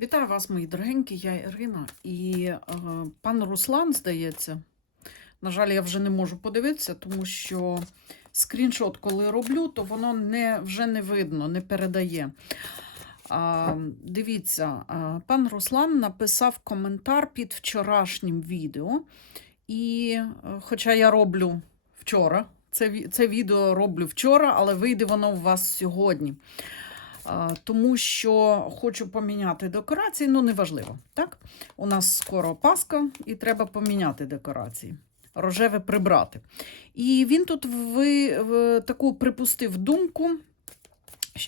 Вітаю вас, мої дорогенькі, я Ірина. І е, пан Руслан, здається, на жаль, я вже не можу подивитися, тому що скріншот, коли роблю, то воно не, вже не видно, не передає. А, дивіться, пан Руслан написав коментар під вчорашнім відео. І, е, хоча я роблю вчора, це, це відео роблю вчора, але вийде воно у вас сьогодні. А, Тому що хочу поміняти декорації, ну неважливо. Так? У нас скоро Пасха і треба поміняти декорації. Рожеве прибрати. І він тут ви, в, таку припустив думку.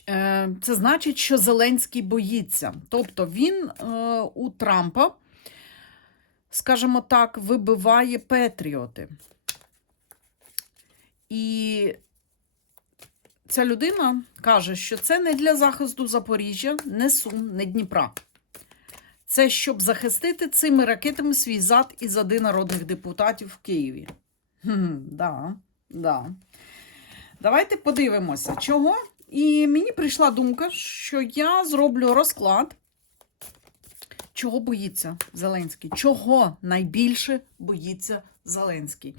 е, Це значить, що Зеленський боїться. Тобто він е, у Трампа, скажімо так, вибиває патріоти. І ця людина каже, що це не для захисту Запоріжжя, не Сум, не Дніпра. Це щоб захистити цими ракетами свій зад і зади народних депутатів в Києві. Хм, да, да. Давайте подивимося, чого. І мені прийшла думка, що я зроблю розклад, чого боїться Зеленський. Чого найбільше боїться Зеленський.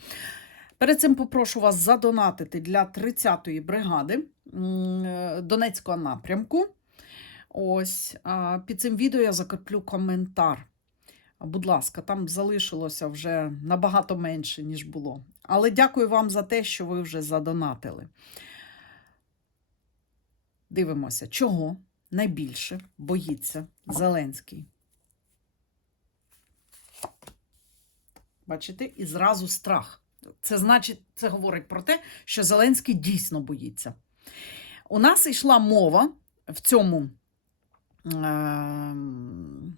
Перед цим попрошу вас задонатити для 30-ї бригади е, Донецького напрямку. Ось під цим відео я закріплю коментар. Будь ласка, там залишилося вже набагато менше, ніж було. Але дякую вам за те, що ви вже задонатили. Дивимося, чого найбільше боїться Зеленський. Бачите, і зразу страх. Це значить, це говорить про те, що Зеленський дійсно боїться. У нас йшла мова в цьому, е,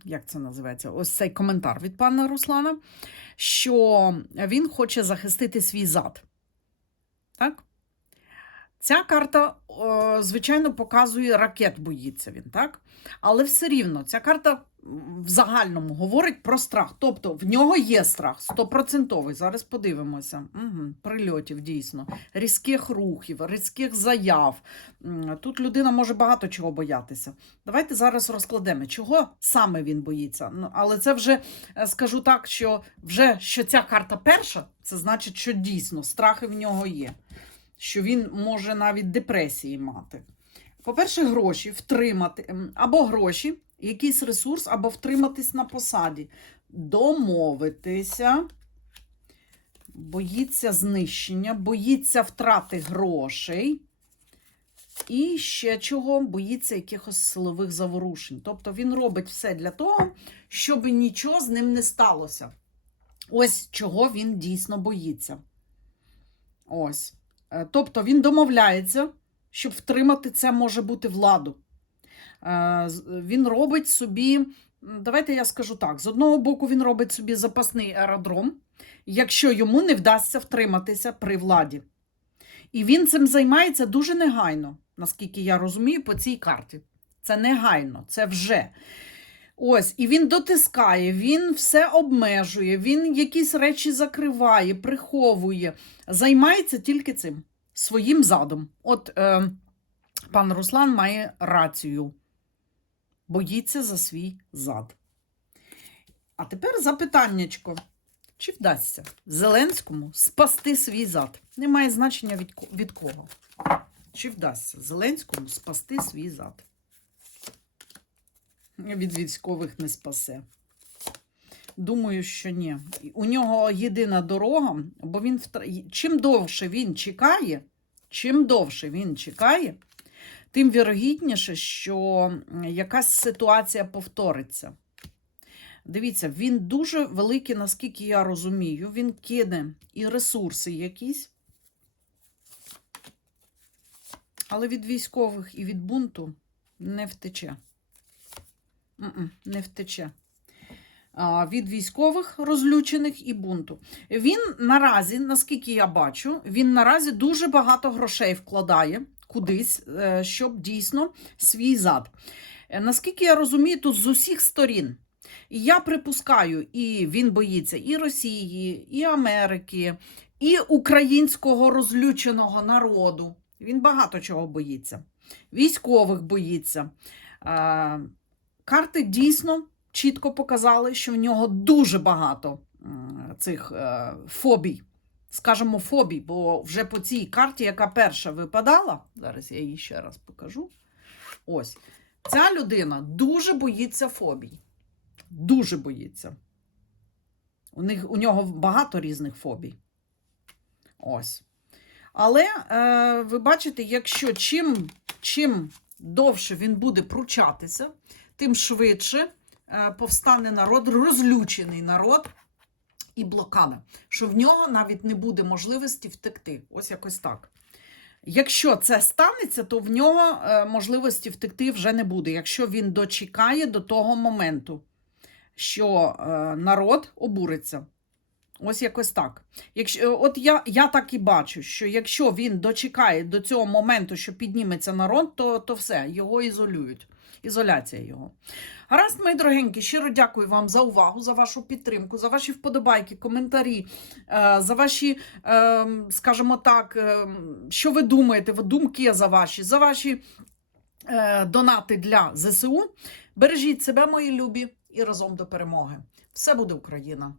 як це називається, ось цей коментар від пана Руслана, що він хоче захистити свій зад. Так? Ця карта, звичайно, показує ракет, боїться він, так? Але все рівно ця карта в загальному говорить про страх. Тобто в нього є страх, стопроцентовий. Зараз подивимося. Угу, прильотів дійсно, різких рухів, різких заяв. Тут людина може багато чого боятися. Давайте зараз розкладемо, чого саме він боїться. Ну, але це вже е, скажу так, що вже що ця карта перша, це значить, що дійсно страхи в нього є що він може навіть депресії мати. По-перше, гроші втримати, ем, або гроші, якийсь ресурс, або втриматись на посаді, домовитися, боїться знищення, боїться втрати грошей. І ще чого боїться якихось силових заворушень. Тобто він робить все для того, щоб нічого з ним не сталося. Ось чого він дійсно боїться. Ось. Е, Тобто він домовляється, щоб втримати це може бути владу. Е, Він робить собі, давайте я скажу так: з одного боку, він робить собі запасний аеродром, якщо йому не вдасться втриматися при владі. І він цим займається дуже негайно, наскільки я розумію, по цій карті. Це негайно, це вже. Ось, і він дотискає, він все обмежує, він якісь речі закриває, приховує, займається тільки цим своїм задом. От е, пан Руслан має рацію. Боїться за свій зад. А тепер запитаннячко. Чи вдасться Зеленському спасти свій зад? Немає значення від, від кого. Чи вдасться Зеленському спасти свій зад? Від військових не спасе. Думаю, що ні. У нього єдина дорога, бо він втра- чим довше він чекає, чим довше він чекає, тим вірогідніше, що якась ситуація повториться. Дивіться, він дуже великий, наскільки я розумію, він кине і ресурси якісь. Але від військових і від бунту не втече. Не втече. Від військових розлючених і бунту. Він наразі, наскільки я бачу, він наразі дуже багато грошей вкладає кудись, е, щоб дійсно свій зад. Е, Наскільки я розумію, тут з усіх сторін. І я припускаю, і він боїться і Росії, і Америки, і українського розлюченого народу. Він багато чого боїться. Військових боїться. Карти дійсно чітко показали, що в нього дуже багато цих е, фобій. Скажімо, фобій, бо вже по цій карті, яка перша випадала, зараз я її ще раз покажу. Ось. Ця людина дуже боїться фобій. Дуже боїться. У, них, у нього багато різних фобій. Ось. Але е, ви бачите, якщо чим, чим довше він буде пручатися, тим швидше е, повстане народ, розлючений народ і блокада, що в нього навіть не буде можливості втекти. Ось якось так. Якщо це станеться, то в нього е, можливості втекти вже не буде, якщо він дочекає до того моменту, що е, народ обуриться. Ось якось так. Якщо, от я, я так і бачу, що якщо він дочекає до цього моменту, що підніметься народ, то, то все, його ізолюють. Ізоляція його. Гаразд, мої дорогенькі, щиро дякую вам за увагу, за вашу підтримку, за ваші вподобайки, коментарі, е, за ваші, е, скажімо так, е, що ви думаєте, думки за ваші, за ваші е, донати для ЗСУ. Бережіть себе, мої любі, і разом до перемоги. Все буде Україна!